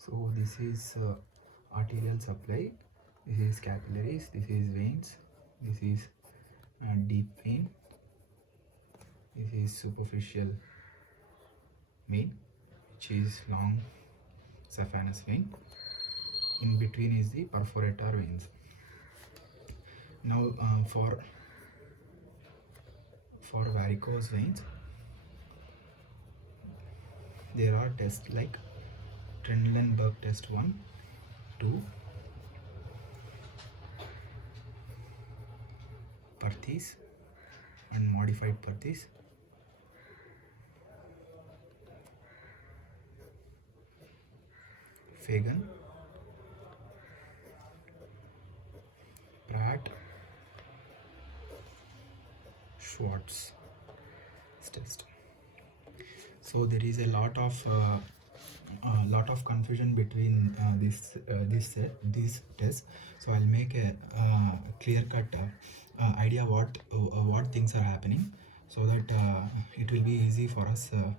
So this is arterial supply, this is capillaries, this is veins, this is deep vein, this is superficial vein, which is long saphenous vein. In between is the perforator veins. Now for varicose veins, there are tests like Trendelenburg test 1, 2, Perthes and modified Perthes, Fagan, Pratt, Schwartz test. So there is a lot of confusion between these tests. So I'll make a clear-cut idea what things are happening, so that it will be easy for us to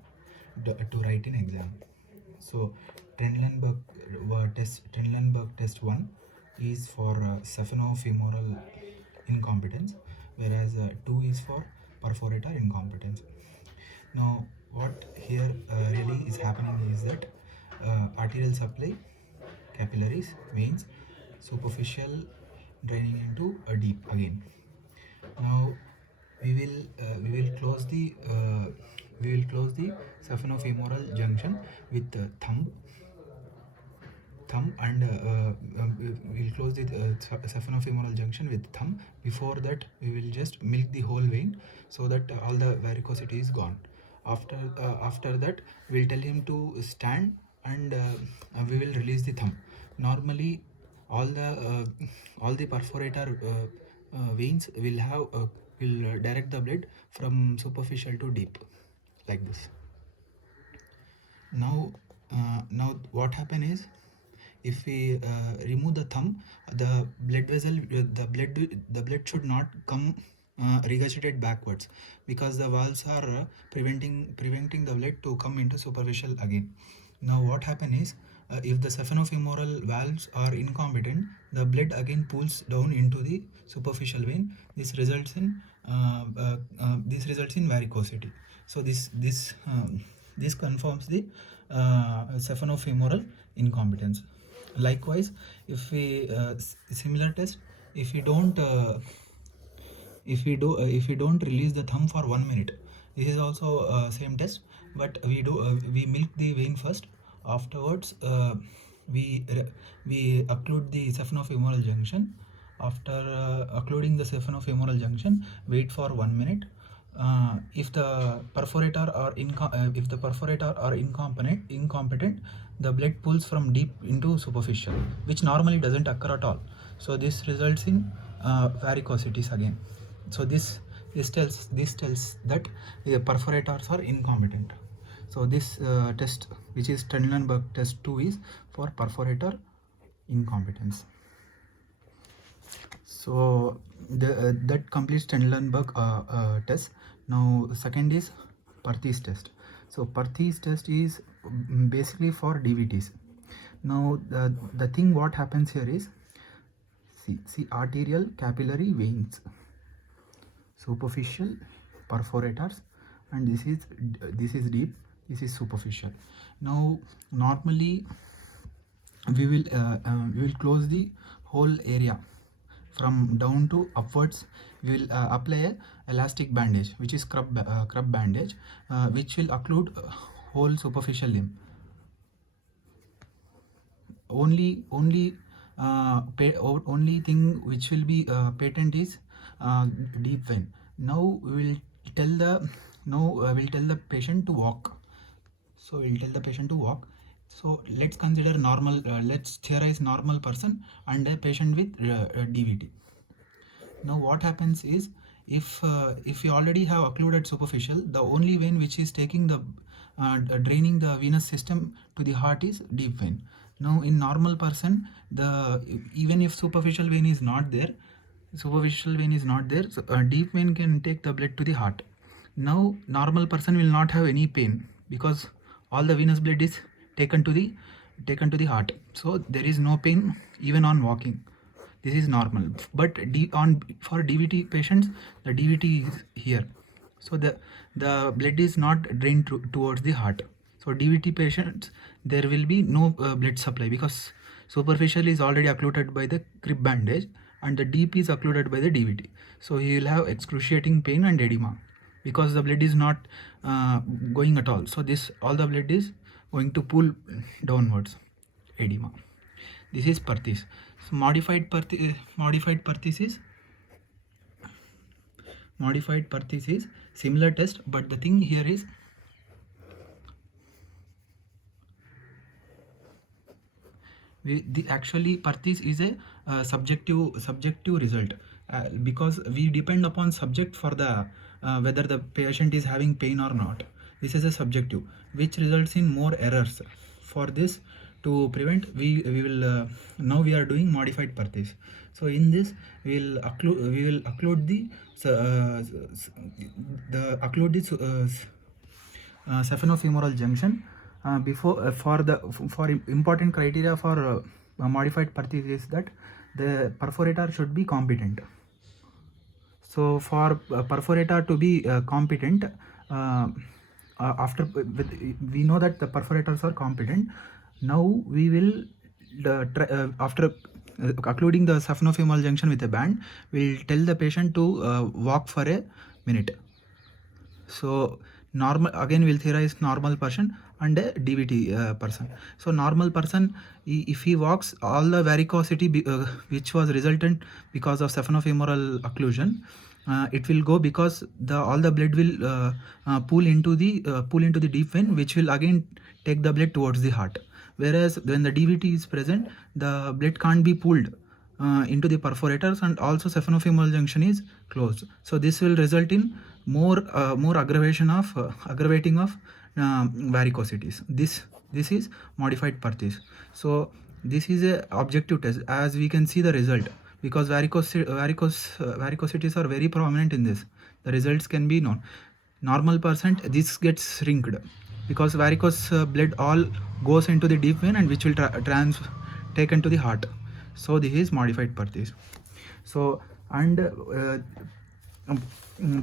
write in exam. So Trendelenburg test 1 is for saphenofemoral incompetence, whereas 2 is for perforator incompetence. Now what here really is happening is that arterial supply, capillaries, veins, superficial draining into a deep again. Now we will close the saphenofemoral junction with thumb, and we'll close the saphenofemoral junction with thumb. Before that, we will just milk the whole vein so that all the varicosity is gone. After that, we'll tell him to stand, and we will release the thumb. Normally, all the perforator veins will direct the blood from superficial to deep, like this. Now what happen is, if we remove the thumb, the blood vessel, the blood should not come regurgitate backwards, because the valves are preventing the blood to come into superficial again. Now what happen is, if the saphenofemoral valves are incompetent, the blood again pools down into the superficial vein. This results in varicosity. So this confirms the saphenofemoral incompetence. Likewise, if we similar test, if we don't release the thumb for 1 minute, this is also same test, but we milk the vein first. Afterwards, we occlude the saphenofemoral junction. After occluding the saphenofemoral junction, wait for 1 minute. If the perforator are incompetent, the blood pulls from deep into superficial, which normally doesn't occur at all. So this results in varicosities again. So this tells that the perforators are incompetent. So this test, which is Trendelenburg test 2, is for perforator incompetence. So that completes Trendelenburg test. Now second is Perthes test. So Perthes test is basically for DVTs. Now the thing what happens here is, see arterial capillary veins, superficial perforators, and this is deep, this is superficial. Now normally we will close the whole area from down to upwards. We will apply a elastic bandage, which is crub bandage, which will occlude whole superficial limb. Only thing which will be patent is deep vein. Now we'll tell the patient to walk. So we'll tell the patient to walk. So let's consider normal, let's theorize normal person and a patient with DVT. Now what happens is, if you already have occluded superficial, the only vein which is taking the draining the venous system to the heart is deep vein. Now in normal person, even if superficial vein is not there, so deep vein can take the blood to the heart. Now normal person will not have any pain, because all the venous blood is taken to the taken to the heart. So there is no pain even on walking. This is normal. But for DVT patients, the DVT is here. So the blood is not drained towards the heart. So DVT patients, there will be no blood supply because superficial is already occluded by the crib bandage and the deep is occluded by the DVT. So he will have excruciating pain and edema because the blood is not going at all. So this all the blood is going to pull downwards, edema. This is Perthes. So modified Perthes is similar test, but the thing here is actually Perthes is a subjective result because we depend upon subject for the whether the patient is having pain or not. This is a subjective which results in more errors. For this, to prevent, we will now we are doing modified Perthes. So in this we will occlude the saphenofemoral junction for important criteria for modified Perthes is that the perforator should be competent. So for perforator to be competent, after we know that the perforators are competent. Now we will after occluding the saphenofemoral junction with a band, we'll tell the patient to walk for a minute. So normal, again we'll theorize normal person and a DVT person. So normal person, if he walks, all the varicosity which was resultant because of saphenofemoral occlusion, it will go because all the blood will pull into the deep vein, which will again take the blood towards the heart. Whereas when the DVT is present, the blood can't be pulled into the perforators, and also saphenofemoral junction is closed. So this will result in more aggravating of varicosities. This is modified Perthes. So this is a objective test, as we can see the result, because varicosities are very prominent in this. The results can be known. Normal percent, this gets shrinked because varicose blood all goes into the deep vein and which will taken to the heart. So this is modified Perthes. So and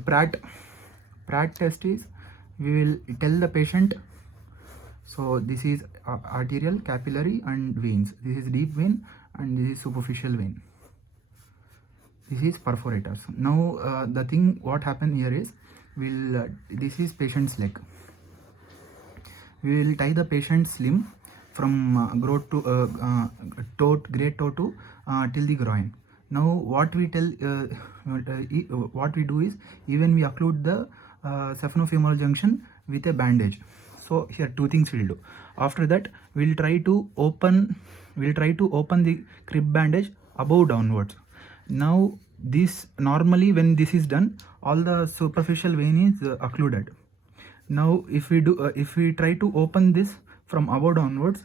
Pratt test is, we will tell the patient. So this is arterial, capillary and veins. This is deep vein and this is superficial vein. This is perforators. Now the thing what happened here is, this is patient's leg. We will tie the patient's limb from great toe to till the groin. Now what we do is, even we occlude the saphenofemoral junction with a bandage. So here two things we'll do. After that, we'll try to open the crib bandage above downwards. Now this, normally when this is done, all the superficial vein is occluded. Now if we try to open this from above downwards,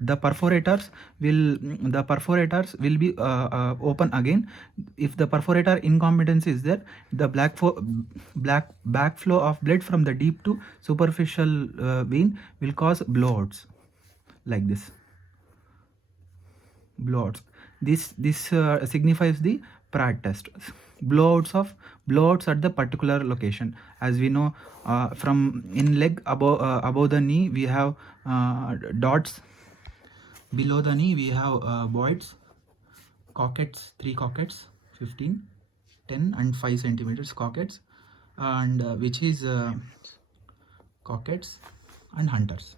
the perforators will be open again. If the perforator incompetence is there, the backflow of blood from the deep to superficial vein will cause blowouts like this. Blowouts. This signifies the Pratt test. Blowouts at the particular location. As we know, from in leg above the knee we have dots. Below the knee we have voids, cockets, 3 cockets, 15, 10 and 5 centimeters cockets, and which is cockets and hunters.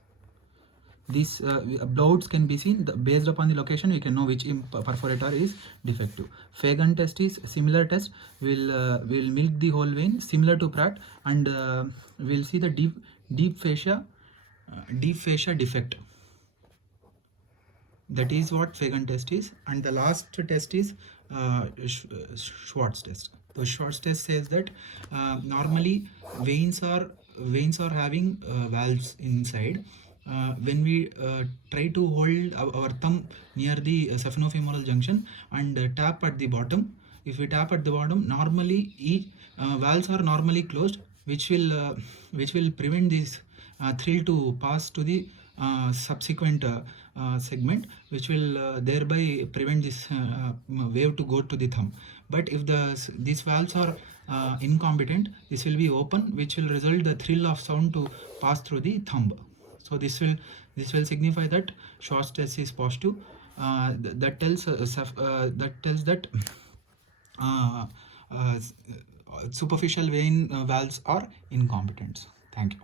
These blowouts can be seen. Based upon the location, we can know which perforator is defective. Fagan test is similar test. We'll milk the whole vein, similar to Pratt, and we'll see the deep fascia defect. That is what Fagan test is. And the last test is Schwartz test. The Schwartz test says that normally veins are having valves inside. When we try to hold our thumb near the saphenofemoral junction and tap at the bottom, if we tap at the bottom, normally each valves are normally closed, which will prevent this thrill to pass to the subsequent segment, which will thereby prevent this wave to go to the thumb. But if these valves are incompetent, this will be open, which will result the thrill of sound to pass through the thumb. So this will signify that short stress is positive. That tells that uh, superficial vein valves are incompetent. Thank you.